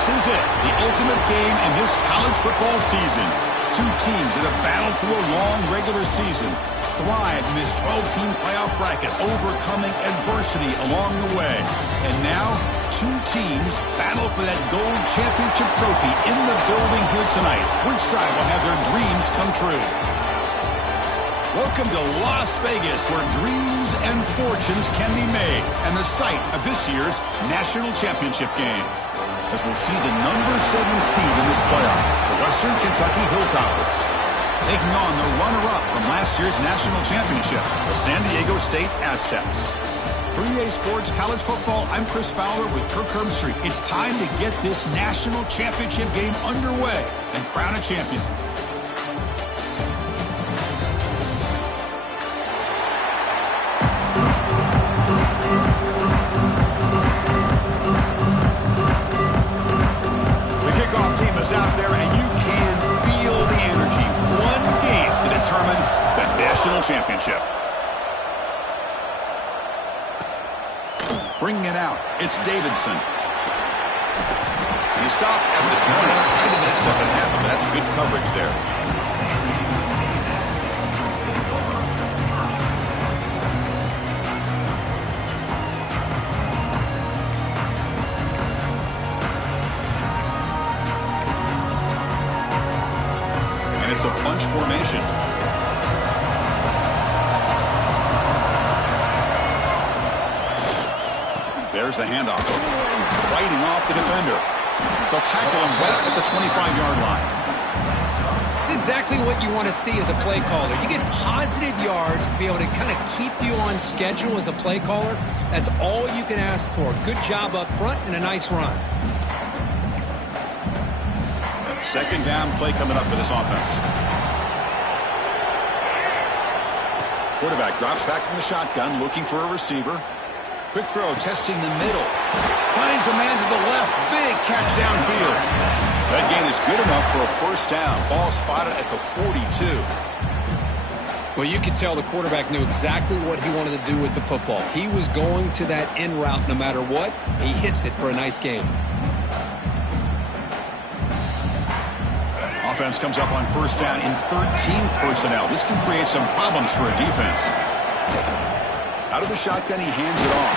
This is it, the ultimate game in this college football season. Two teams that have battled through a long regular season, thrived in this 12-team playoff bracket, overcoming adversity along the way. And now, two teams battle for that gold championship trophy in the building here tonight. Which side will have their dreams come true? Welcome to Las Vegas, where dreams and fortunes can be made, and the site of this year's national championship game. As we'll see the number 7 seed in this playoff, the Western Kentucky Hilltoppers, taking on the runner-up from last year's national championship, the San Diego State Aztecs. For EA Sports College Football, I'm Chris Fowler with Kirk Herbstreit. It's time to get this national championship game underway and crown a champion. Out there, and you can feel the energy. One game to determine the national championship. Bringing it out, it's Davidson. He stopped at the 20, trying to make something happen. That's good coverage there. It's a bunch formation. There's the handoff. Fighting off the defender. They'll tackle him right at the 25-yard line. It's exactly what you want to see as a play caller. You get positive yards to be able to kind of keep you on schedule as a play caller. That's all you can ask for. Good job up front and a nice run. Second down play coming up for this offense. Quarterback drops back from the shotgun, looking for a receiver. Quick throw, testing the middle. Finds a man to the left. Big catch downfield. That gain is good enough for a first down. Ball spotted at the 42. Well, you could tell the quarterback knew exactly what he wanted to do with the football. He was going to that end route no matter what. He hits it for a nice gain. Offense comes up on first down in 13 personnel. This can create some problems for a defense. Out of the shotgun, he hands it off.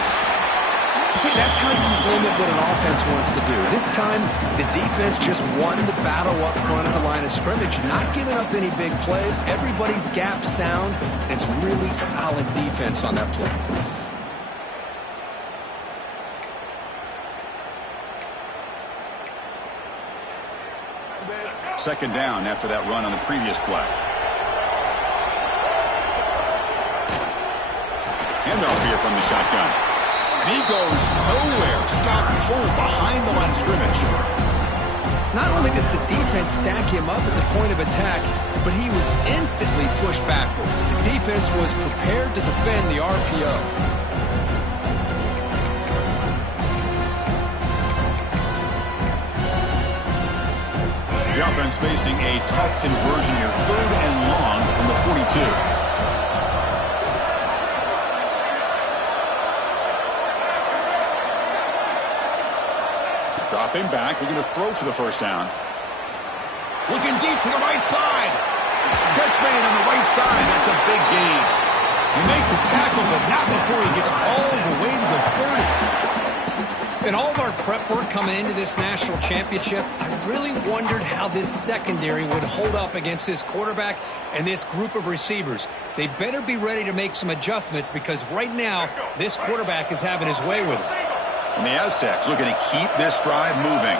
See, that's how you limit what an offense wants to do. This time, the defense just won the battle up front at the line of scrimmage, not giving up any big plays. Everybody's gap sound. It's really solid defense on that play. Second down after that run on the previous play. Handoff here from the shotgun. And he goes nowhere. Stop and hold behind the line of scrimmage. Not only does the defense stack him up at the point of attack, but he was instantly pushed backwards. The defense was prepared to defend the RPO. The offense facing a tough conversion here. 3rd and long from the 42. Dropping back. We're going to throw for the first down. Looking deep to the right side. Catch made on the right side. That's a big gain. You make the tackle, but not before he gets all the way to the 30. In all of our prep work coming into this national championship, I really wondered how this secondary would hold up against this quarterback and this group of receivers. They better be ready to make some adjustments because right now, this quarterback is having his way with it. And the Aztecs looking to keep this drive moving.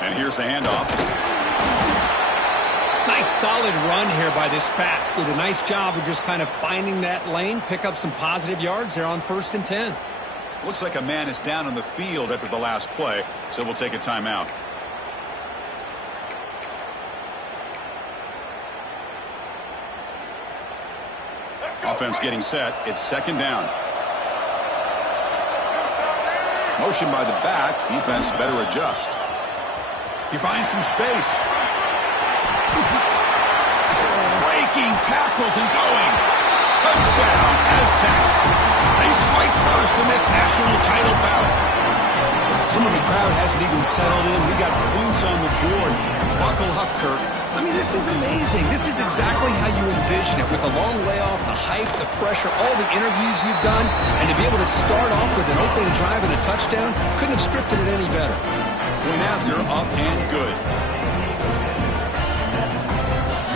And here's the handoff. Nice solid run here by this back. Did a nice job of just kind of finding that lane, pick up some positive yards there on 1st and 10. Looks like a man is down on the field after the last play, so we'll take a timeout. Offense getting set. It's second down. Motion by the back. Defense better adjust. He finds some space. Breaking tackles and going. Touchdown, Aztecs. They strike first in this national title bout. Some of the crowd hasn't even settled in. We got points on the board. Buckle up, Kirk. I mean, this is amazing. This is exactly how you envision it, with the long layoff, the hype, the pressure, all the interviews you've done, and to be able to start off with an opening drive and a touchdown, couldn't have scripted it any better. Point after, up and good.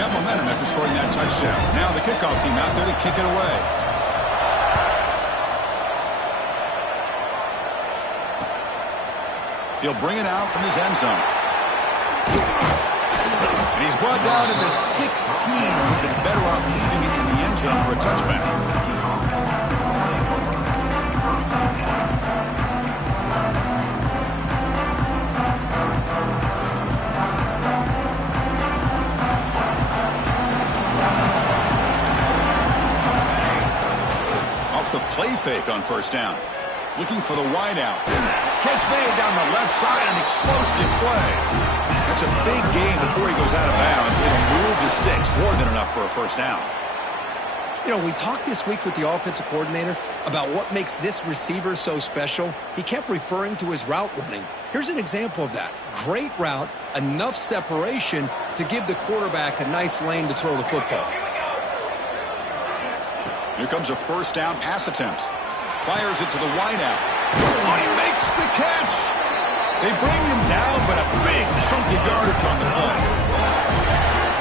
Got momentum after scoring that touchdown. Now the kickoff team out there to kick it away. He'll bring it out from his end zone. And he's brought down at the 16. Would have been better off leaving it in the end zone for a touchback. Off the play fake on first down. Looking for the wideout. Catch made down the left side, an explosive play. That's a big gain before he goes out of bounds. It'll move the sticks, more than enough for a first down. You know, we talked this week with the offensive coordinator about what makes this receiver so special. He kept referring to his route running. Here's an example of that. Great route, enough separation to give the quarterback a nice lane to throw the football. Here comes a first down pass attempt. Fires it to the wideout. Oh, he makes the catch. They bring him down, but a big chunky yardage on the play.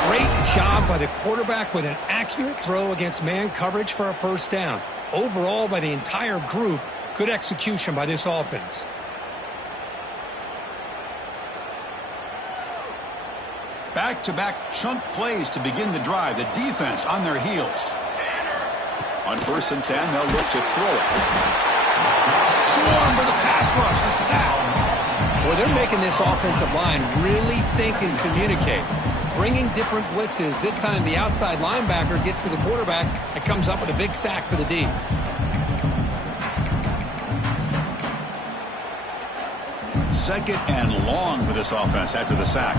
Great job by the quarterback with an accurate throw against man coverage for a first down. Overall, by the entire group, good execution by this offense. Back-to-back chunk plays to begin the drive. The defense on their heels. On 1st and 10, they'll look to throw it. Swarm for the pass rush. A sack. Well, they're making this offensive line really think and communicate. Bringing different blitzes. This time the outside linebacker gets to the quarterback and comes up with a big sack for the D. Second and long for this offense after the sack.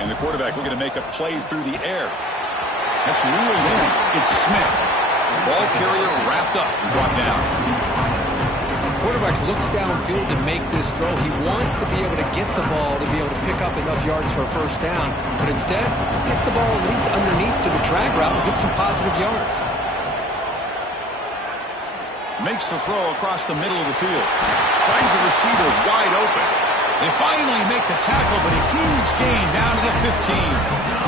And the quarterback looking to make a play through the air. That's reeled in. It's Smith. Ball carrier wrapped up and brought down. The quarterback looks downfield to make this throw. He wants to be able to get the ball to be able to pick up enough yards for a first down. But instead, gets the ball at least underneath to the drag route and gets some positive yards. Makes the throw across the middle of the field. Finds the receiver wide open. They finally make the tackle, but a huge gain down to the 15.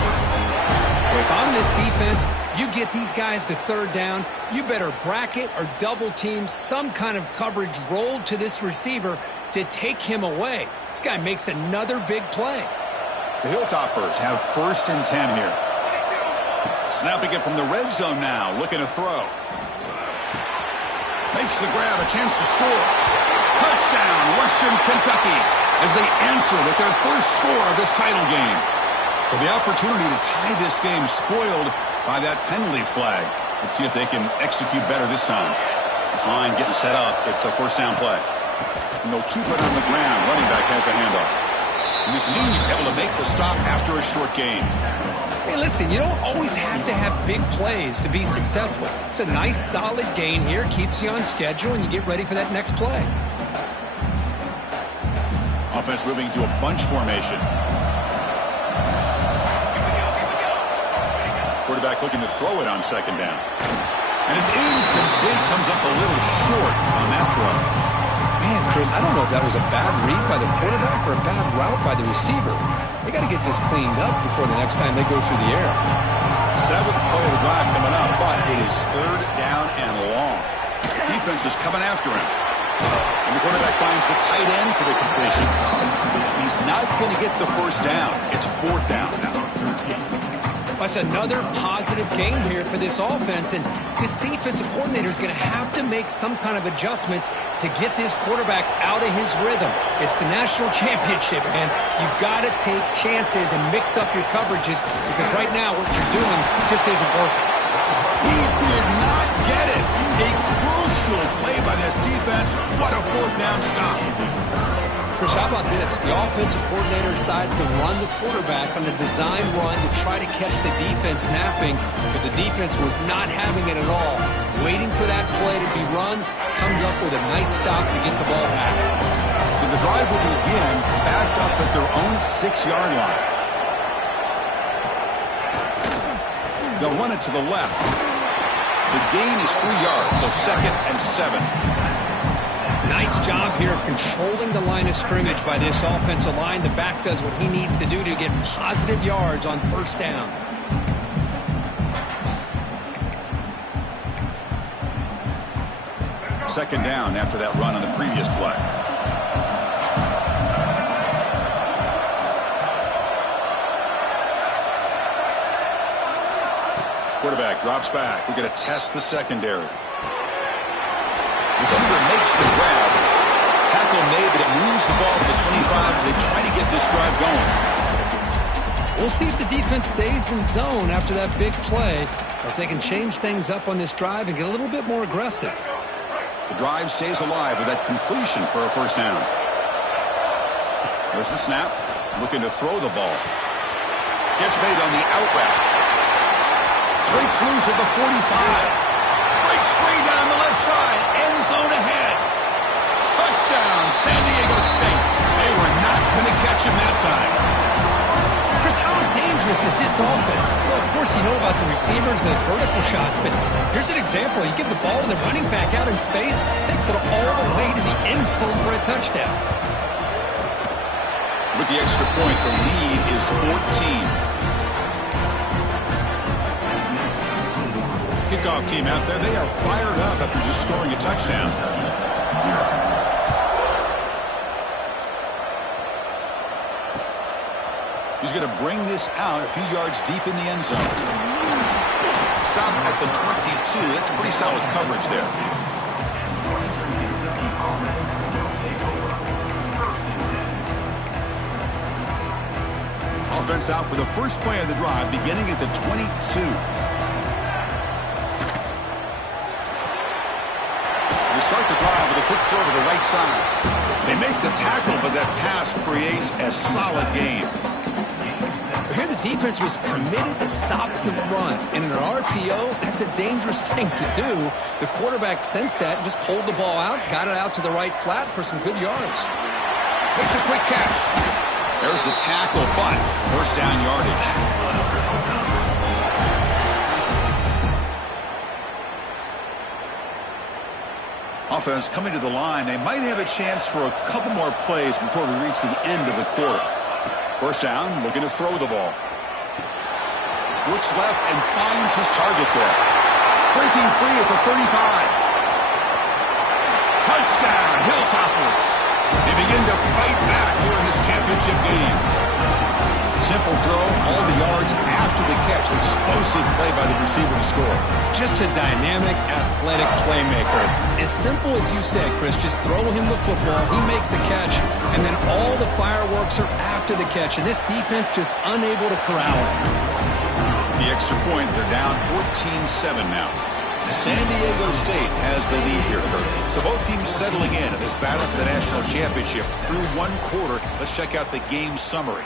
If I'm this defense, you get these guys to third down, you better bracket or double team some kind of coverage rolled to this receiver to take him away. This guy makes another big play. The Hilltoppers have 1st and 10 here. Snapping it from the red zone now, looking to throw. Makes the grab, a chance to score. Touchdown, Western Kentucky, as they answer with their first score of this title game. So the opportunity to tie this game spoiled by that penalty flag. Let's see if they can execute better this time. This line getting set up. It's a first down play. And they'll keep it on the ground. Running back has the handoff. And the senior able to make the stop after a short gain. Hey, listen, you don't always have to have big plays to be successful. It's a nice, solid gain here. Keeps you on schedule, and you get ready for that next play. Offense moving to a bunch formation. Quarterback looking to throw it on 2nd down. And it's incomplete. Comes up a little short on that throw. Man, Chris, I don't know if that was a bad read by the quarterback or a bad route by the receiver. They got to get this cleaned up before the next time they go through the air. 7th play of the drive coming up, but it is 3rd down and long. Defense is coming after him. And the quarterback finds the tight end for the completion. He's not going to get the first down. It's 4th down now. That's another positive gain here for this offense, and this defensive coordinator is going to have to make some kind of adjustments to get this quarterback out of his rhythm. It's the national championship, and you've got to take chances and mix up your coverages, because right now what you're doing just isn't working. He did not get it. A crucial play by this defense. What a 4th down stop. Chris, how about this? The offensive coordinator decides to run the quarterback on the design run to try to catch the defense napping, but the defense was not having it at all. waiting for that play to be run, comes up with a nice stop to get the ball back. So the drive will begin backed up at their own 6-yard line. They'll run it to the left. The gain is 3 yards, so 2nd and 7. Nice job here of controlling the line of scrimmage by this offensive line. The back does what he needs to do to get positive yards on first down. Second down after that run on the previous play. Quarterback drops back. We're going to test the secondary. Receiver makes the grab. Tackle made, but it moves the ball to the 25 as they try to get this drive going. We'll see if the defense stays in zone after that big play, or if they can change things up on this drive and get a little bit more aggressive. The drive stays alive with that completion for a first down. There's the snap. Looking to throw the ball. Gets made on the out route. Breaks loose at the 45. Breaks free down the left side. End zone ahead. Touchdown, San Diego State. They were not going to catch him that time. Chris, how dangerous is this offense? Well, of course, you know about the receivers and those vertical shots, but here's an example. You give the ball to the running back out in space, takes it all the way to the end zone for a touchdown. With the extra point, the lead is 14. Kickoff team out there, they are fired up after just scoring a touchdown. He's going to bring this out a few yards deep in the end zone. Stop at the 22. That's pretty solid coverage there. Offense out for the first play of the drive, beginning at the 22. They start the drive with a quick throw to the right side. They make the tackle, but that pass creates a solid gain. Here the defense was committed to stop the run. And in an RPO, that's a dangerous thing to do. The quarterback sensed that and just pulled the ball out, got it out to the right flat for some good yards. Makes a quick catch. There's the tackle, but first down yardage. Offense coming to the line. They might have a chance for a couple more plays before we reach the end of the quarter. First down, looking to throw the ball. Looks left and finds his target there. Breaking free at the 35. Touchdown, Hilltoppers. They begin to fight back here in this championship game. Simple throw, all the yards after the catch. Explosive play by the receiver to score. Just a dynamic, athletic playmaker. As simple as you said, Chris, just throw him the football, he makes a catch, and then all the fireworks are after the catch, and this defense just unable to corral him. The extra point, they're down 14-7 now. San Diego State has the lead here, Kurt. So both teams settling in this battle for the national championship through one quarter. Let's check out the game summary.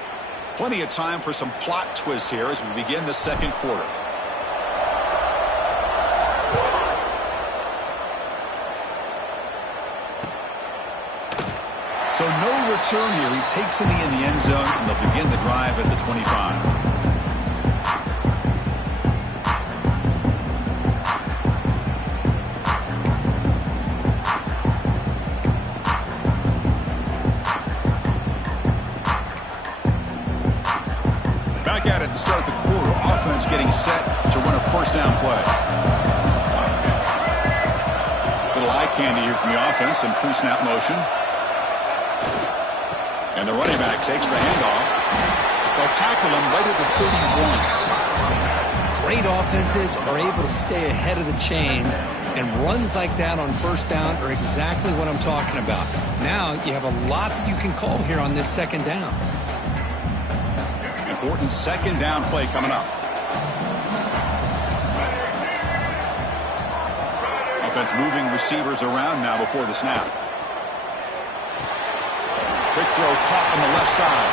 Plenty of time for some plot twists here as we begin the second quarter. So no return here. He takes it in the end zone, and they'll begin the drive at the 25. At it to start the quarter. Offense getting set to run a first down play. Little eye candy here from the offense. Some pre-snap motion. And the running back takes the handoff. They'll tackle him right at the 31. Great offenses are able to stay ahead of the chains, and runs like that on first down are exactly what I'm talking about. Now you have a lot that you can call here on this second down. Important second down play coming up. Offense moving receivers around now before the snap. Quick throw caught on the left side.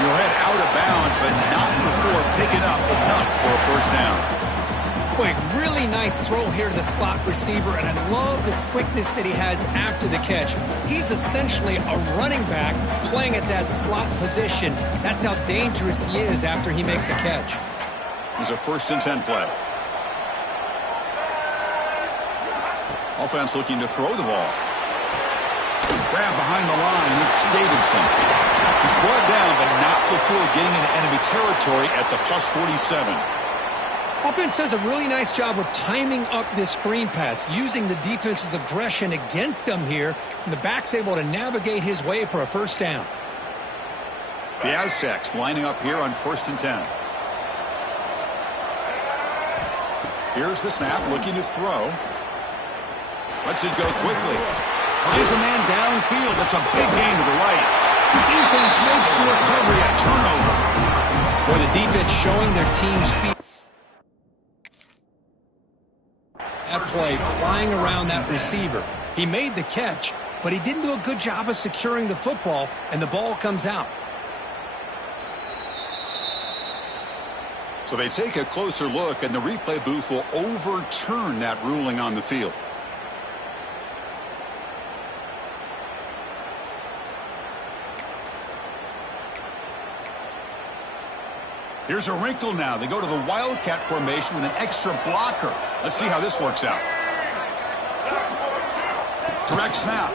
And he'll head out of bounds, but not before picking up enough for a first down. Boy, really nice throw here to the slot receiver, and I love the quickness that he has after the catch. He's essentially a running back playing at that slot position. That's how dangerous he is after he makes a catch. Here's a 1st and 10 play. Offense looking to throw the ball. Grab behind the line. It's Davidson. He's brought down, but not before getting into enemy territory at the +47. Offense does a really nice job of timing up this screen pass, using the defense's aggression against them here, and the back's able to navigate his way for a 1st down. The Aztecs lining up here on 1st and 10. Here's the snap, looking to throw. Lets it go quickly. Finds a man downfield. That's a big gain to the right. The defense makes the recovery, a turnover. Boy, the defense showing their team speed. That play flying around that receiver. He made the catch, but he didn't do a good job of securing the football, and the ball comes out. So they take a closer look, and the replay booth will overturn that ruling on the field. Here's a wrinkle now. They go to the Wildcat formation with an extra blocker. Let's see how this works out. Direct snap.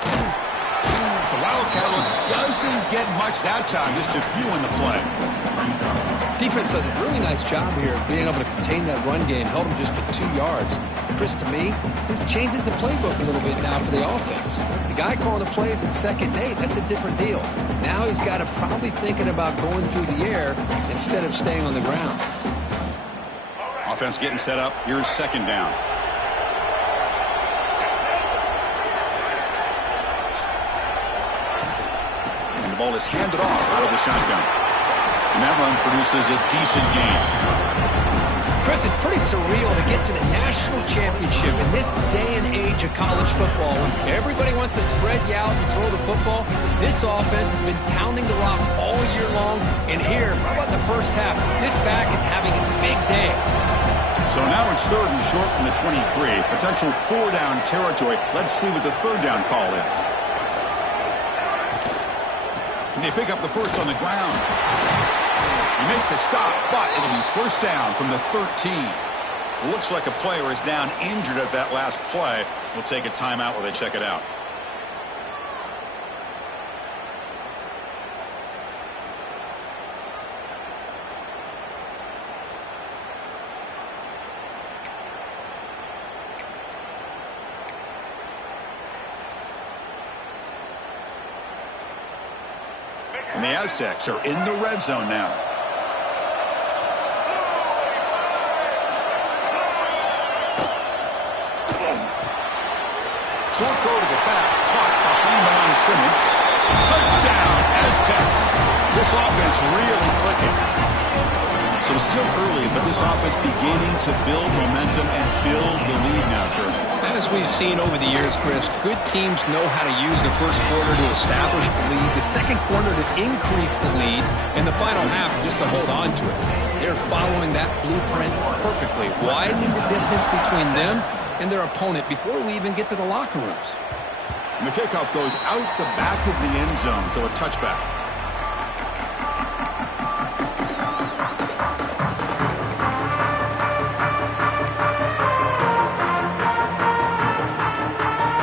The Wildcat look doesn't get much that time. Just a few in the play. Defense does a really nice job here of being able to contain that run game. Held him just to 2 yards. Chris, to me, this changes the playbook a little bit now for the offense. The guy calling the plays at 2nd and 8, that's a different deal. Now he's got to probably thinking about going through the air instead of staying on the ground. Offense getting set up. Here's 2nd down. And the ball is handed off out of the shotgun. And that run produces a decent gain. Chris, it's pretty surreal to get to the national championship in this day and age of college football. When everybody wants to spread you out and throw the football, this offense has been pounding the rock all year long. And here, how about the 1st half? This back is having a big day. So now it's 3rd and short from the 23. Potential 4-down territory. Let's see what the 3rd down call is. Can they pick up the 1st on the ground? You make the stop, but it'll be 1st down from the 13. It looks like a player is down injured at that last play. We'll take a timeout while they check it out. And the Aztecs are in the red zone now. Short throw to the back, caught behind the line of scrimmage. Touchdown, Aztecs. This offense really clicking. So still early, but this offense beginning to build momentum and build the lead now, Kurt. As we've seen over the years, Chris, good teams know how to use the 1st quarter to establish the lead, the 2nd quarter to increase the lead, and the final half just to hold on to it. They're following that blueprint perfectly, widening the distance between them and their opponent before we even get to the locker rooms. And the kickoff goes out the back of the end zone, so a touchback.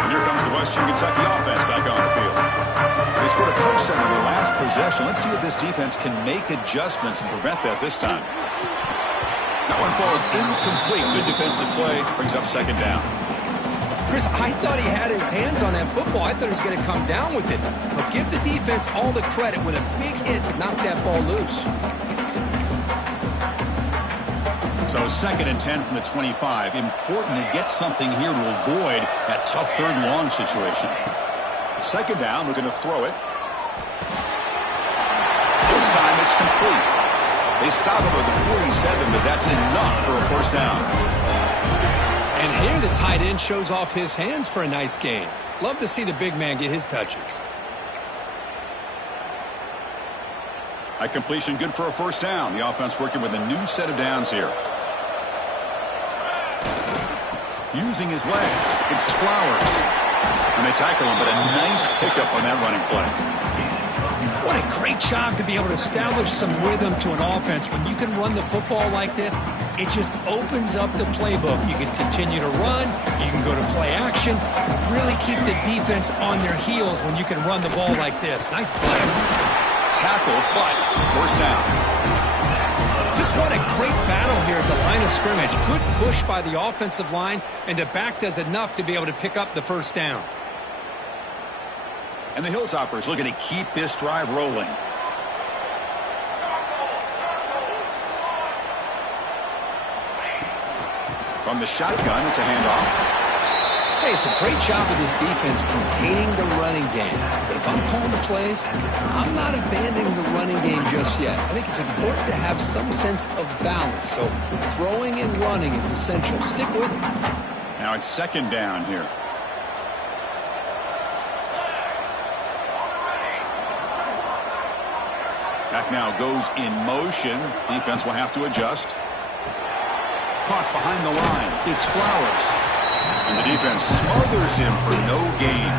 And here comes the Western Kentucky offense back on the field. They scored a touchdown in their last possession. Let's see if this defense can make adjustments and prevent that this time. That one falls incomplete. Good defensive play. Brings up 2nd down. Chris, I thought he had his hands on that football. I thought he was going to come down with it. But give the defense all the credit with a big hit to knock that ball loose. So 2nd and 10 from the 25. Important to get something here to avoid that tough 3rd and long situation. 2nd down. We're going to throw it. This time it's complete. They stop him at the 47, but that's enough for a 1st down. And here the tight end shows off his hands for a nice gain. Love to see the big man get his touches. A completion good for a 1st down. The offense working with a new set of downs here. Using his legs, it's Flowers. And they tackle him, but a nice pickup on that running play. What a great job to be able to establish some rhythm to an offense. When you can run the football like this, it just opens up the playbook. You can continue to run. You can go to play action. Really keep the defense on their heels when you can run the ball like this. Nice play. Tackle, but first down. Just what a great battle here at the line of scrimmage. Good push by the offensive line, and the back does enough to be able to pick up the first down. And the Hilltoppers looking to keep this drive rolling. From the shotgun, it's a handoff. Hey, it's a great job of this defense containing the running game. But if I'm calling the plays, I'm not abandoning the running game just yet. I think it's important to have some sense of balance. So throwing and running is essential. Stick with it. Now it's second down here. Back now goes in motion. Defense will have to adjust. Caught behind the line. It's Flowers. And the defense smothers him for no gain.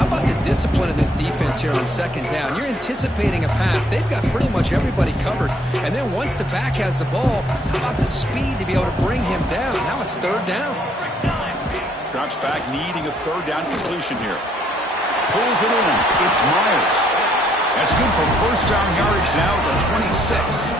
How about the discipline of this defense here on second down? You're anticipating a pass. They've got pretty much everybody covered. And then once the back has the ball, how about the speed to be able to bring him down? Now it's third down. Drops back, needing a third down completion here. Pulls it in. It's Myers. That's good for first down yardage now at the 26.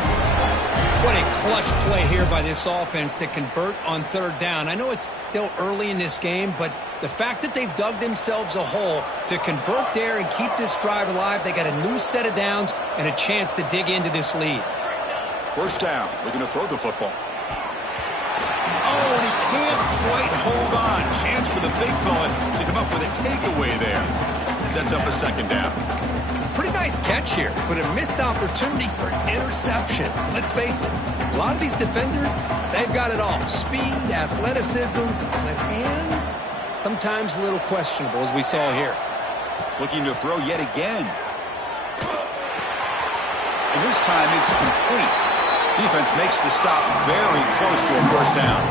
What a clutch play here by this offense to convert on third down. I know it's still early in this game, but the fact that they've dug themselves a hole to convert there and keep this drive alive, they got a new set of downs and a chance to dig into this lead. First down, looking to throw the football. Oh, and he can't quite hold on. Chance for the big fella to come up with a takeaway there. Sets up a second down. Pretty nice catch here, but a missed opportunity for interception. Let's face it, a lot of these defenders, they've got it all. Speed, athleticism, but hands, sometimes a little questionable, as we saw here. Looking to throw yet again. And this time it's complete. Defense makes the stop very close to a first down.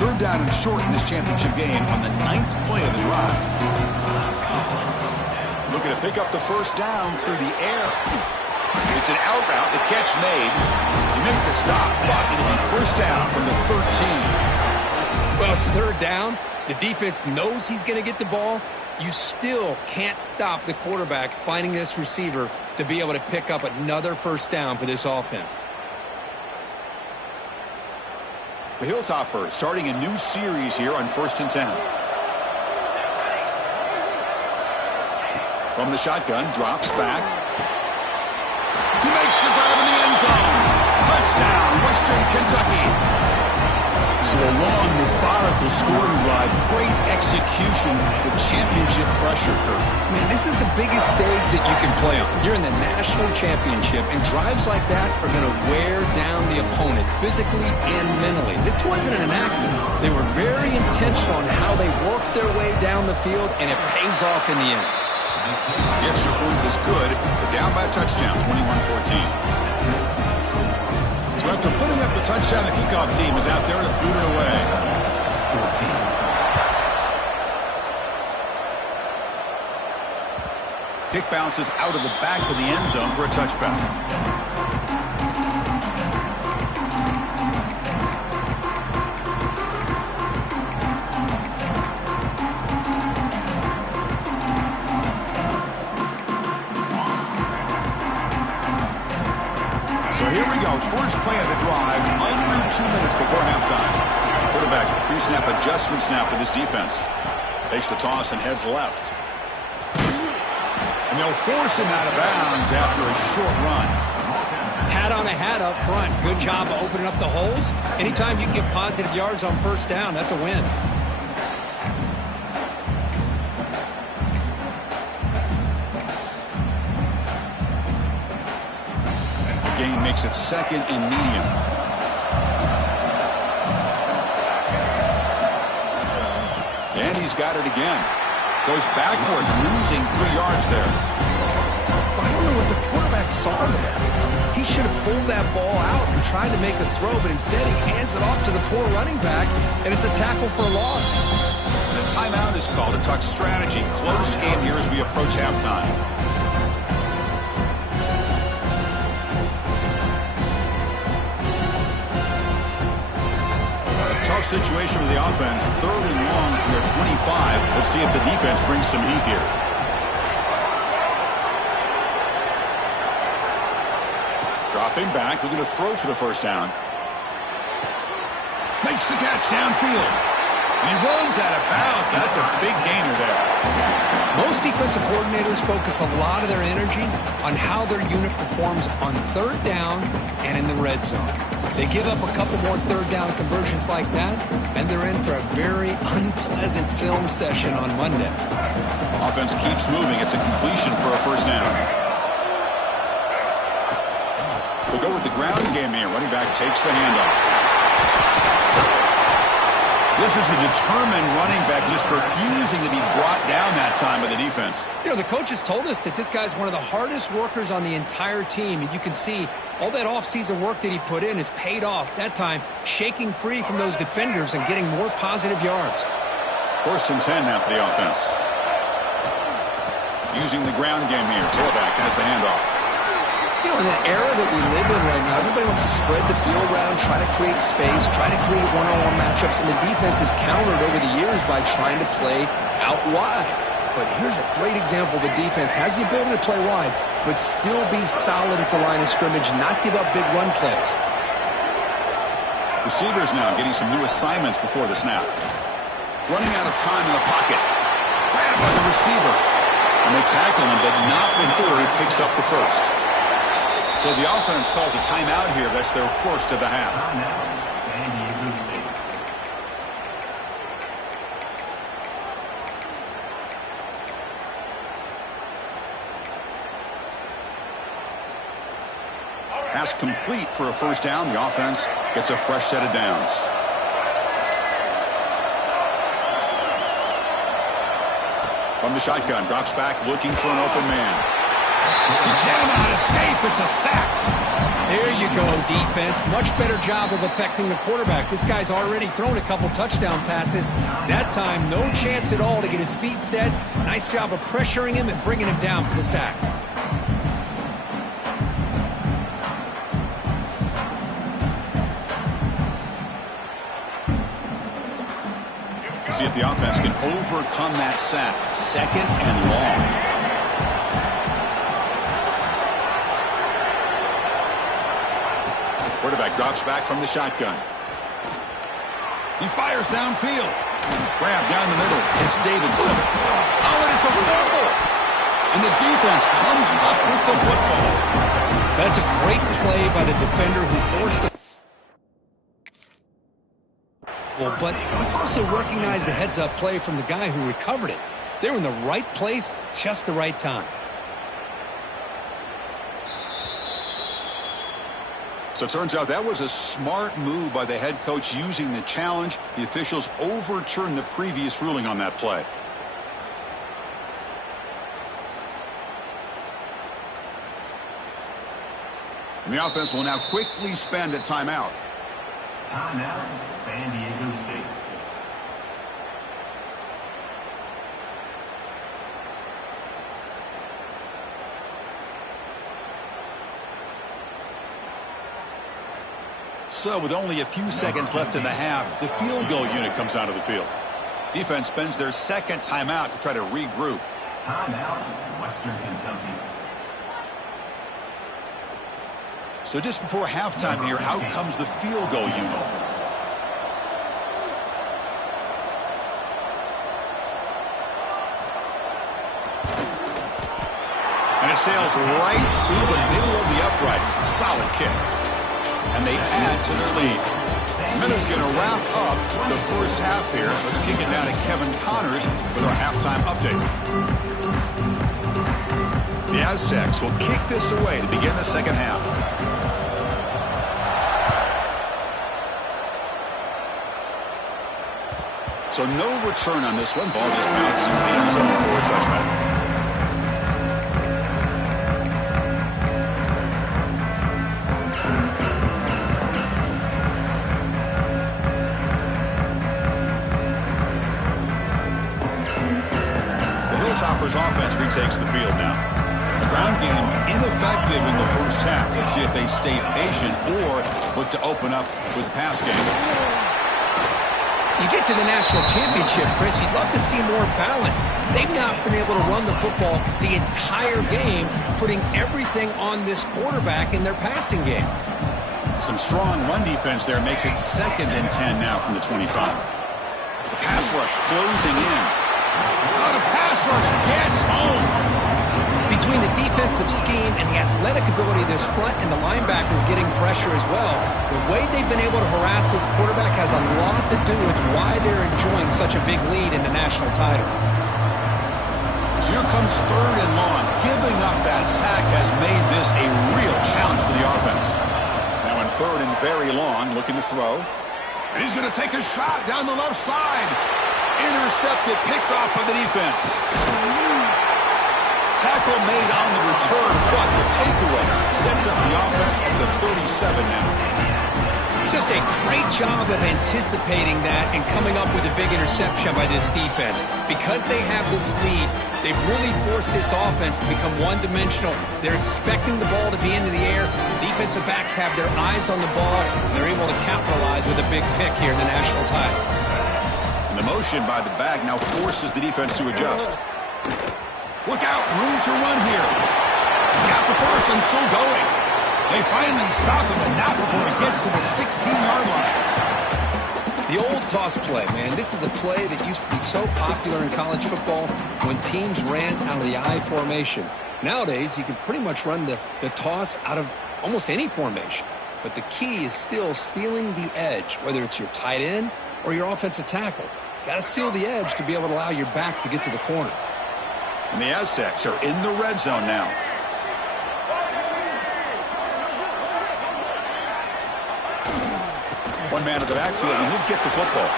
Third down and short in this championship game on the 9th play of the drive. Looking to pick up the first down through the air. It's an out route, the catch made. You make the stop, but it'll be first down from the 13. Well, it's third down. The defense knows he's going to get the ball. You still can't stop the quarterback finding this receiver to be able to pick up another first down for this offense. The Hilltoppers starting a new series here on 1st and 10. From the shotgun, drops back. He makes the grab in the end zone. Touchdown, Western Kentucky. So a long, methodical scoring drive. Great execution with championship pressure. Man, this is the biggest stage that you can play on. You're in the national championship, and drives like that are going to wear down the opponent physically and mentally. This wasn't an accident. They were very intentional on how they worked their way down the field, and it pays off in the end. The extra point is good. They're down by a touchdown, 21-14. So after putting up the touchdown, the kickoff team is out there to boot it away. Kick bounces out of the back of the end zone for a touchback. So here we go, first play of the drive, under 2 minutes before halftime. Quarterback pre-snap adjustments now for this defense. Takes the toss and heads left. And they'll force him out of bounds after a short run. Hat on a hat up front. Good job of opening up the holes. Anytime you can get positive yards on first down, that's a win. Gain makes it second and medium. And he's got it again. Goes backwards, losing 3 yards there. By the But the quarterback saw that. He should have pulled that ball out and tried to make a throw, but instead he hands it off to the poor running back, and it's a tackle for a loss. The timeout is called to talk strategy. Close game here as we approach halftime. A tough situation for the offense. 3rd and long from their 25. Let's see if the defense brings some heat here. Dropping back, looking to throw for the first down. Makes the catch downfield. And he runs out of bounds. That's a big gainer there. Most defensive coordinators focus a lot of their energy on how their unit performs on 3rd down and in the red zone. They give up a couple more 3rd down conversions like that, and they're in for a very unpleasant film session on Monday. Offense keeps moving. It's a completion for a first down. We'll go with the ground game here. Running back takes the handoff. This is a determined running back just refusing to be brought down that time by the defense. You know, the coaches told us that this guy's one of the hardest workers on the entire team, and you can see all that offseason work that he put in has paid off. That time, shaking free from those defenders and getting more positive yards. 1st and 10 now for the offense. Using the ground game here. Tailback has the handoff. You know, in the era that we live in right now, everybody wants to spread the field around, try to create space, try to create one-on-one matchups, and the defense has countered over the years by trying to play out wide. But here's a great example. The defense has the ability to play wide, but still be solid at the line of scrimmage, not give up big run plays. Receivers now getting some new assignments before the snap. Running out of time in the pocket. Grabbed by the receiver. And they tackle him, but not before he picks up the first. So the offense calls a timeout here. That's their first of the half. Pass complete for a first down. The offense gets a fresh set of downs. From the shotgun, drops back looking for an open man. He cannot escape. It's a sack. There you go, defense. Much better job of affecting the quarterback. This guy's already thrown a couple touchdown passes. That time, no chance at all to get his feet set. Nice job of pressuring him and bringing him down for the sack. See if the offense can overcome that sack. 2nd and long. Quarterback drops back from the shotgun. He fires downfield. Grab down the middle. It's Davidson. Oh, and it's a fumble. And the defense comes up with the football. That's a great play by the defender who forced the... But let's also recognize the heads-up play from the guy who recovered it. They were in the right place, just the right time. So it turns out that was a smart move by the head coach using the challenge. The officials overturned the previous ruling on that play. And the offense will now quickly spend a timeout. Timeout, San Diego State. So with only a few seconds left in the half, the field goal unit comes out of the field. Defense spends their 2nd timeout to try to regroup. Timeout, Western Kentucky. So just before halftime here, out comes the field goal unit. And it sails right through the middle of the uprights. Solid kick. And they add to their lead. Minutes going to wrap up the first half here. Let's kick it down to Kevin Connors with our halftime update. The Aztecs will kick this away to begin the second half. So no return on this one. Ball just bounces in the end zone for a touchback. takes the field now. The ground game ineffective in the first half. Let's see if they stay patient or look to open up with the pass game. You get to the national championship, Chris, you'd love to see more balance. They've not been able to run the football the entire game, putting everything on this quarterback in their passing game. Some strong run defense there makes it 2nd and 10 now from the 25. The pass rush closing in. Oh, the pass rush gets home. Between the defensive scheme and the athletic ability of this front and the linebackers getting pressure as well, the way they've been able to harass this quarterback has a lot to do with why they're enjoying such a big lead in the national title. So here comes 3rd and long. Giving up that sack has made this a real challenge for the offense. Now in 3rd and very long, looking to throw. And he's going to take a shot down the left side. Intercepted, picked off by the defense. Tackle made on the return, but the takeaway sets up the offense at the 37 now. Just a great job of anticipating that and coming up with a big interception by this defense. Because they have this lead, they've really forced this offense to become one-dimensional. They're expecting the ball to be into the air. The defensive backs have their eyes on the ball. They're able to capitalize with a big pick here in the national title. And the motion by the back now forces the defense to adjust. Look out, room to run here. He's got the first and still going. They finally stop him, but not before he gets to the 16-yard line. The old toss play, man. This is a play that used to be so popular in college football when teams ran out of the I formation. Nowadays, you can pretty much run the toss out of almost any formation. But the key is still sealing the edge, whether it's your tight end or your offensive tackle. Got to seal the edge to be able to allow your back to get to the corner. And the Aztecs are in the red zone now. One man at the backfield, and he'll get the football.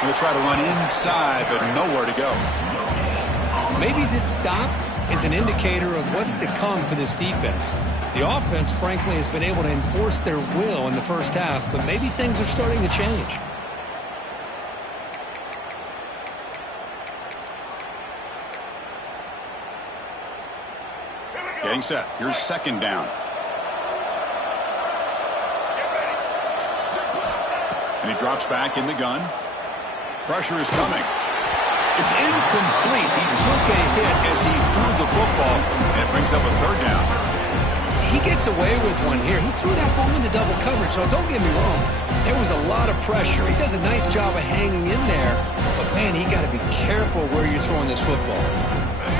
He'll try to run inside, but nowhere to go. Maybe this stop is an indicator of what's to come for this defense. The offense, frankly, has been able to enforce their will in the first half, but maybe things are starting to change. Getting set. Here's 2nd down. And he drops back in the gun. Pressure is coming. It's incomplete. He took a hit as he threw the football, and it brings up a 3rd down. He gets away with one here. He threw that ball into double coverage, so don't get me wrong. There was a lot of pressure. He does a nice job of hanging in there, but, man, he got to be careful where you're throwing this football.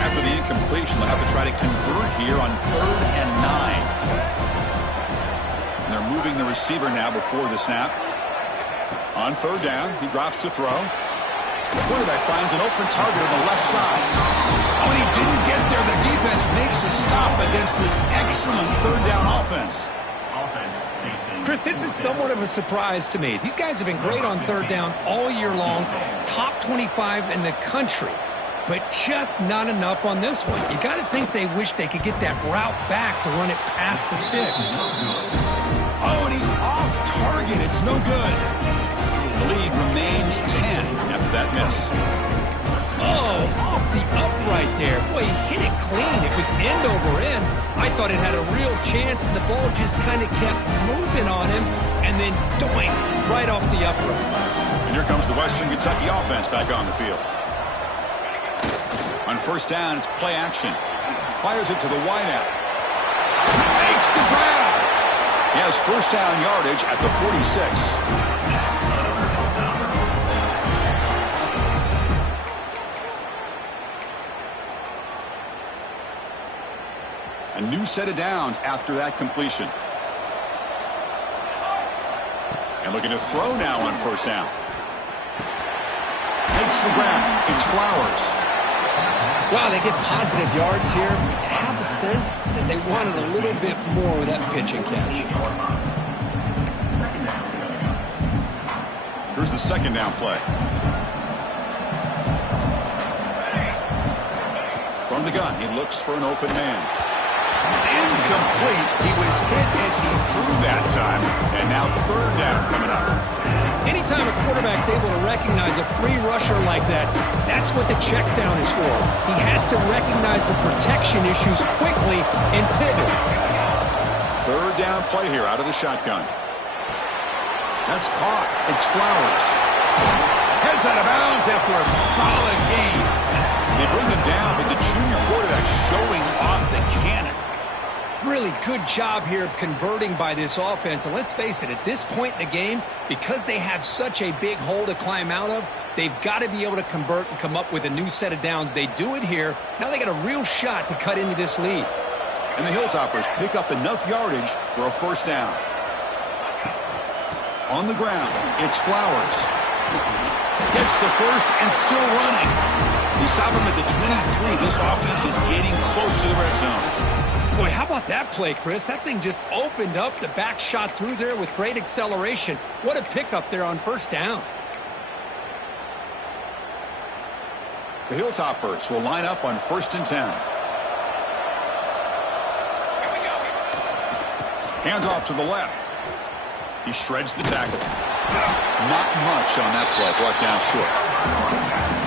After the incompletion, they'll have to try to convert here on 3rd and 9. And they're moving the receiver now before the snap. On 3rd down, he drops to throw. The quarterback finds an open target on the left side. Oh, and he didn't get there. The defense makes a stop against this excellent 3rd down offense. Chris, this is somewhat of a surprise to me. These guys have been great on 3rd down all year long. Top 25 in the country. But just not enough on this one. You got to think they wish they could get that route back to run it past the sticks. Oh, and he's off target. It's no good. The lead remains 10 after that miss. Oh, off the upright there. Boy, he hit it clean. It was end over end. I thought it had a real chance, and the ball just kind of kept moving on him, and then doink, right off the upright. And here comes the Western Kentucky offense back on the field. On 1st down, it's play action. Fires it to the wideout. He makes the grab. He has 1st down yardage at the 46. A new set of downs after that completion. And looking to throw now on 1st down. Takes the grab. It's Flowers. Wow, they get positive yards here. I have a sense that they wanted a little bit more with that pitch and catch. Here's the 2nd down play. From the gun, he looks for an open man. It's incomplete. He was hit as he threw that time. And now 3rd down coming up. Anytime a quarterback's able to recognize a free rusher like that, that's what the check down is for. He has to recognize the protection issues quickly and pivot. Third down play here out of the shotgun. That's caught. It's Flowers. Heads out of bounds after a solid gain. They bring him down, but the junior quarterback showing off the cannon. Really good job here of converting by this offense. And let's face it, at this point in the game, because they have such a big hole to climb out of, they've got to be able to convert and come up with a new set of downs. They do it here. Now they got a real shot to cut into this lead. And the Hilltoppers pick up enough yardage for a first down. On the ground, it's Flowers. Gets the first and still running. He stopped him at the 23. This offense is getting close to the red zone. Boy, how about that play, Chris? That thing just opened up. The back shot through there with great acceleration. What a pickup there on first down. The Hilltoppers will line up on 1st and 10. Hands off to the left. He shreds the tackle. Not much on that play, brought down short.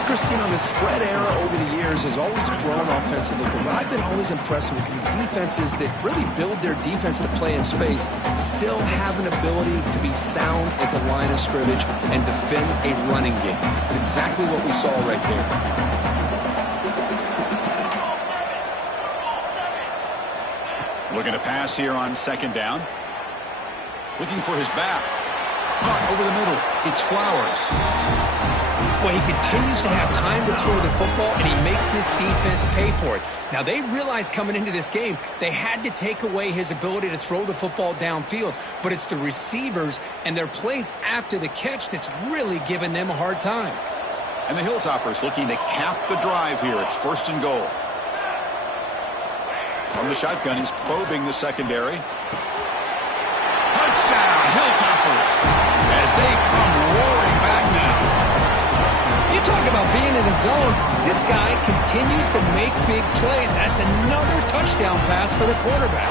Chris, you know, the spread era over the years has always grown offensively, but I've been always impressed with the defenses that really build their defense to play in space, still have an ability to be sound at the line of scrimmage and defend a running game. It's exactly what we saw right there. Looking to pass here on 2nd down. Looking for his back. Caught over the middle. It's Flowers. Well, he continues to have time to throw the football, and he makes his defense pay for it. Now, they realized coming into this game they had to take away his ability to throw the football downfield, but it's the receivers and their plays after the catch that's really giving them a hard time. And the Hilltoppers looking to cap the drive here. It's 1st and goal. From the shotgun, he's probing the secondary. Touchdown, Hilltoppers, as they come roaring back now. You talk about being in the zone. This guy continues to make big plays. That's another touchdown pass for the quarterback.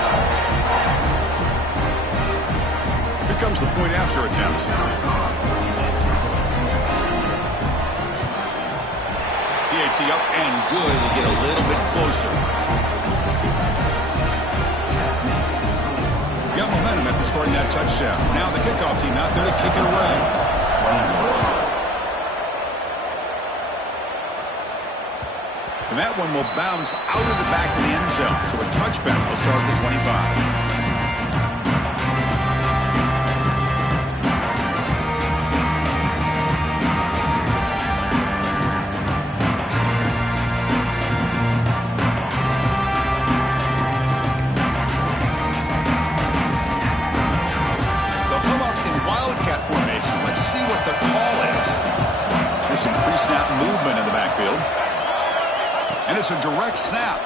Here comes the point after attempt. PAT up and good to get a little bit closer. Got momentum after scoring that touchdown. Now the kickoff team out there to kick it away. And that one will bounce out of the back of the end zone. So a touchback will start at the 25. They'll come up in Wildcat formation. Let's see what the call is. There's some pre-snap movement in the backfield. And it's a direct snap.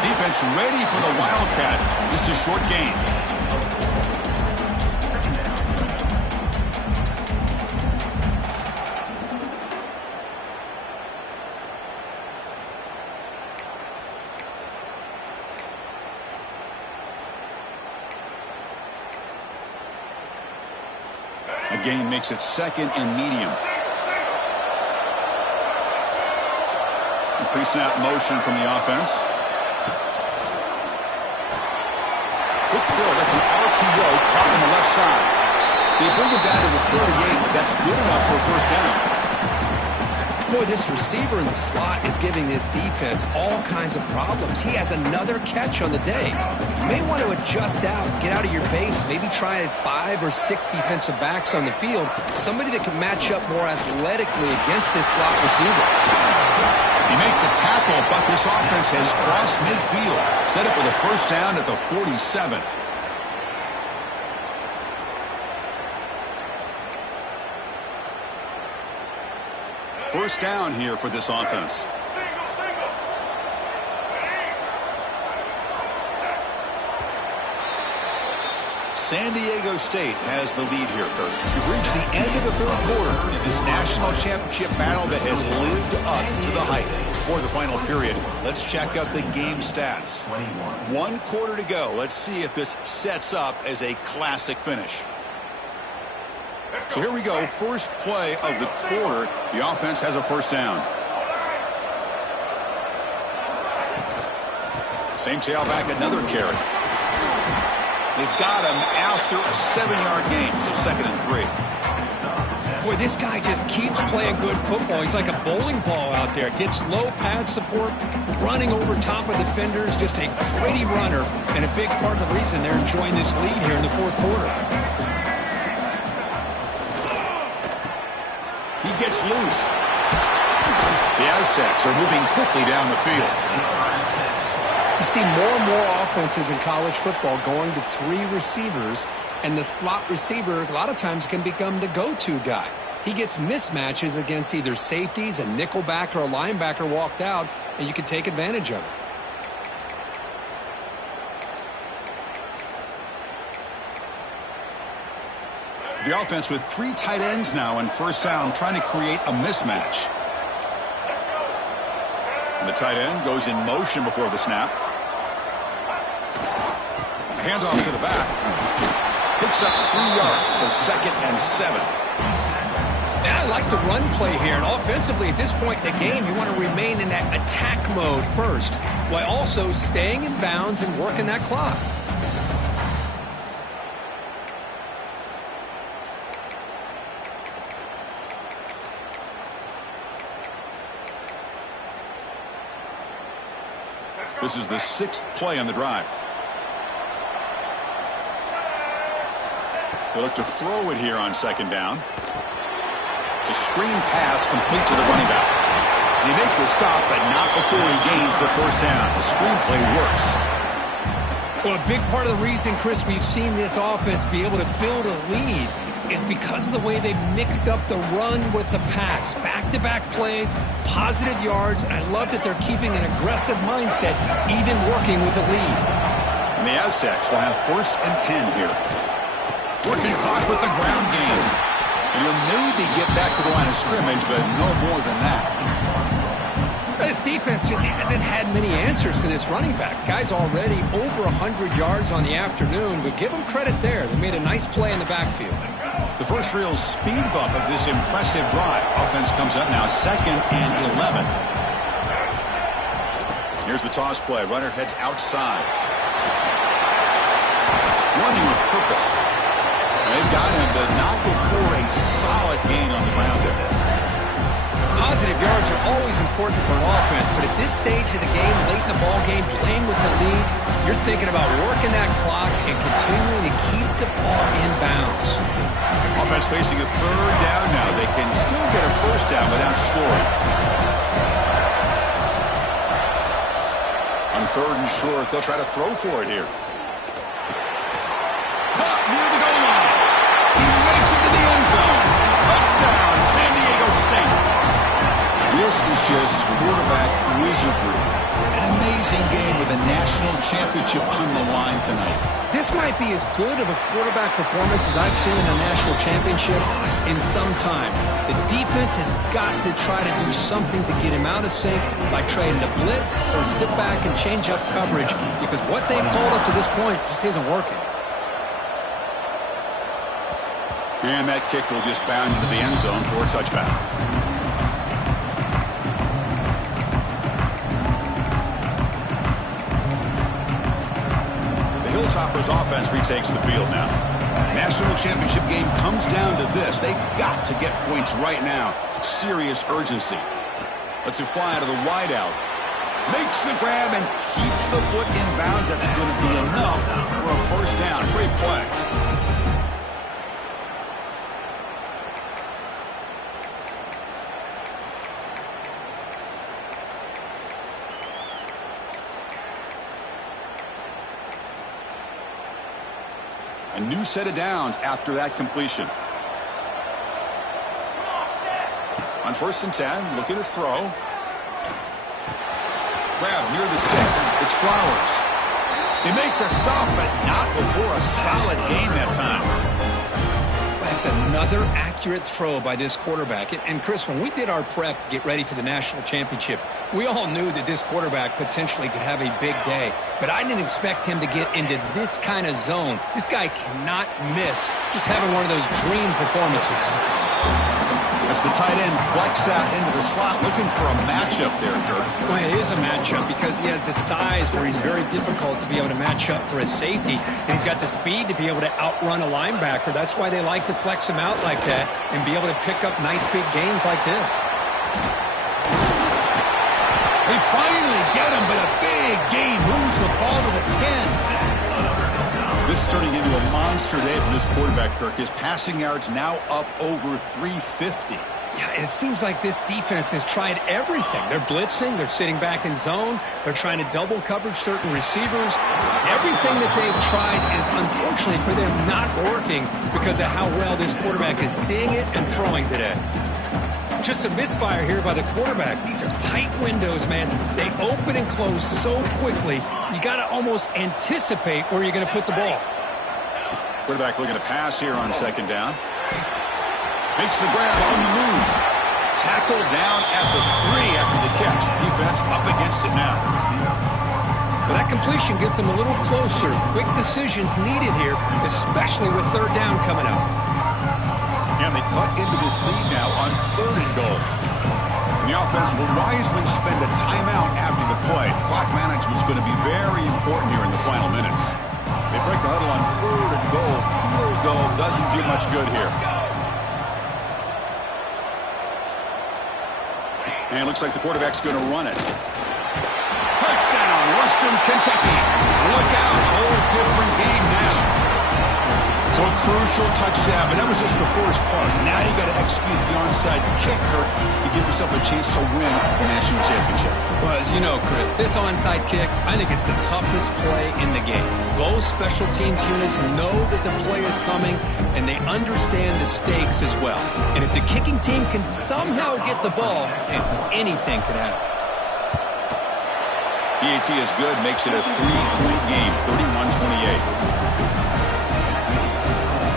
Defense ready for the Wildcat. Just a short gain. A gain makes it 2nd and medium. Pre-snap motion from the offense. Quick throw. That's an RPO caught on the left side. They bring him down to the 38. That's good enough for a first down. Boy, this receiver in the slot is giving this defense all kinds of problems. He has another catch on the day. You may want to adjust out, get out of your base, maybe try 5 or 6 defensive backs on the field. Somebody that can match up more athletically against this slot receiver. He make the tackle, but this offense has crossed midfield. Set up with a first down at the 47. First down here for this offense. San Diego State has the lead here, Kurt. We've reached the end of the 3rd quarter in this national championship battle that has lived up to the hype. For the final period, let's check out the game stats. 1 quarter to go. Let's see if this sets up as a classic finish. So here we go, first play of the quarter. The offense has a first down. Same tailback, another carry. They've got him after a 7-yard gain, so 2nd and 3. Boy, this guy just keeps playing good football. He's like a bowling ball out there. Gets low pad support, running over top of defenders. Just a gritty runner, and a big part of the reason they're enjoying this lead here in the 4th quarter. He gets loose. The Aztecs are moving quickly down the field. You see more and more offenses in college football going to 3 receivers, and the slot receiver a lot of times can become the go-to guy. He gets mismatches against either safeties, a nickelbacker, or a linebacker walked out, and you can take advantage of it. The offense with 3 tight ends now in first down, trying to create a mismatch. And the tight end goes in motion before the snap. Handoff to the back. Picks up 3 yards, so 2nd and 7. Yeah, I like the run play here. And offensively, at this point in the game, you want to remain in that attack mode first, while also staying in bounds and working that clock. This is the 6th play on the drive. They look to throw it here on 2nd down. It's a screen pass complete to the running back. They make the stop, but not before he gains the first down. The screenplay works. Well, a big part of the reason, Chris, we've seen this offense be able to build a lead is because of the way they've mixed up the run with the pass. Back-to-back plays, positive yards, and I love that they're keeping an aggressive mindset, even working with a lead. And the Aztecs will have 1st and 10 here. Working clock with the ground game. And you'll maybe get back to the line of scrimmage, but no more than that. This defense just hasn't had many answers for this running back. Guy's already over 100 yards on the afternoon, but give him credit there. They made a nice play in the backfield. The first real speed bump of this impressive drive. Offense comes up now 2nd and 11. Here's the toss play. Runner heads outside. Running with purpose. They've got him, but not before a solid gain on the ground there. Positive yards are always important for an offense, but at this stage of the game, late in the ball game, playing with the lead, you're thinking about working that clock and continuing to keep the ball in bounds. Offense facing a 3rd down now. They can still get a first down without scoring. On 3rd and short, they'll try to throw for it here. Caught near the goal line. He makes it to the end zone. Touchdown, San Diego State. This is just quarterback wizardry. An amazing game with a national championship on the line tonight. This might be as good of a quarterback performance as I've seen in a national championship in some time. The defense has got to try to do something to get him out of sync by trying to blitz or sit back and change up coverage, because what they've called up to this point just isn't working. And that kick will just bound into the end zone for a touchback. Hilltoppers offense retakes the field now. National championship game comes down to this. They've got to get points right now. Serious urgency. Lets it fly out of the wideout. Makes the grab and keeps the foot in bounds. That's going to be enough for a first down. Great play. A new set of downs after that completion. On 1st and 10, looking to throw. Grab near the sticks. It's Flowers. They make the stop, but not before a solid gain that time. Well, That's another accurate throw by this quarterback. And Chris, when we did our prep to get ready for the national championship, we all knew that this quarterback potentially could have a big day. But I didn't expect him to get into this kind of zone. This guy cannot miss. Just having one of those dream performances. As the tight end flex out into the slot, looking for a matchup there, Kurt. Well, it is a matchup because he has the size where he's very difficult to be able to match up for his safety, and he's got the speed to be able to outrun a linebacker. That's why they like to flex him out like that and be able to pick up nice big gains like this. They finally get him, but a big gain moves the ball to the 10. This is turning into a monster day for this quarterback, Kirk. His passing yards now up over 350. Yeah, and it seems like this defense has tried everything. They're blitzing. They're sitting back in zone. They're trying to double coverage certain receivers. Everything that they've tried is, unfortunately for them, not working because of how well this quarterback is seeing it and throwing today. Just a misfire here by the quarterback. These are tight windows, man. They open and close so quickly. You got to almost anticipate where you're going to put the ball. Quarterback looking to pass here on second down. Makes the grab on the move. Tackled down at the 3 after the catch. Defense up against it now. But that completion gets him a little closer. Quick decisions needed here, especially with third down coming up. And they cut into this lead now on 3rd and goal. And the offense will wisely spend a timeout after the play. Clock management is going to be very important here in the final minutes. They break the huddle on 3rd and goal. Field goal doesn't do much good here. And it looks like the quarterback's going to run it. Touchdown, Western Kentucky. Look out, whole different game now. So a crucial touchdown, but that was just the first part. Now you got to execute the onside kicker to give yourself a chance to win the national championship. Well, as you know, Chris, this onside kick, I think it's the toughest play in the game. Both special teams units know that the play is coming, and they understand the stakes as well. And if the kicking team can somehow get the ball, anything could happen. PAT is good, makes it a 3-point game, 31-28.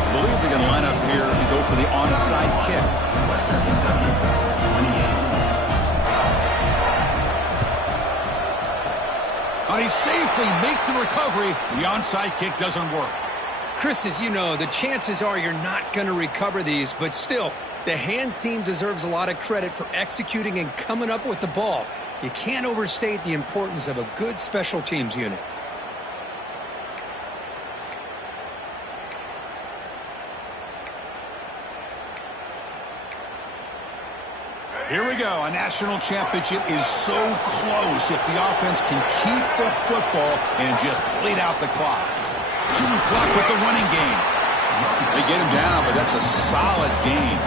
I believe they're going to line up here and go for the onside kick. Western Kentucky, 28. Now he safely makes the recovery. The onside kick doesn't work. Chris, as you know, the chances are you're not going to recover these, but still, the hands team deserves a lot of credit for executing and coming up with the ball. You can't overstate the importance of a good special teams unit. Here we go. A national championship is so close if the offense can keep the football and just bleed out the clock. Chewing clock with the running game. They get him down, but that's a solid game.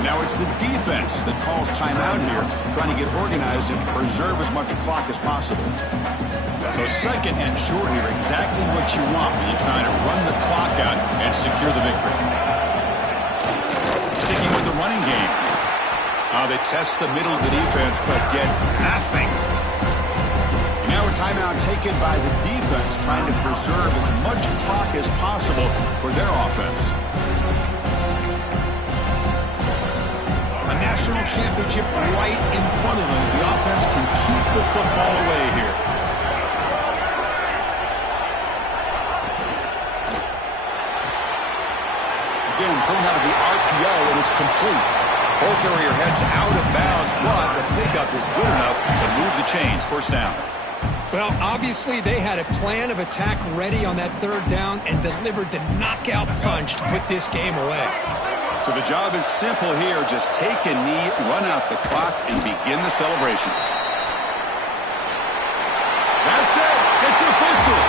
And now it's the defense that calls timeout here, trying to get organized and preserve as much clock as possible. So second and short here, exactly what you want when you're trying to run the clock out and secure the victory. Sticking with the running game. They test the middle of the defense, but get nothing. And now a timeout taken by the defense, trying to preserve as much clock as possible for their offense. A national championship right in front of them. The offense can keep the football away here. Again, thrown out of the RPO, and it's complete. Ball carrier heads out of bounds, but the pickup is good enough to move the chains. First down. Well, obviously they had a plan of attack ready on that third down and delivered the knockout punch to put this game away. So the job is simple here. Just take a knee, run out the clock, and begin the celebration. That's it. It's official.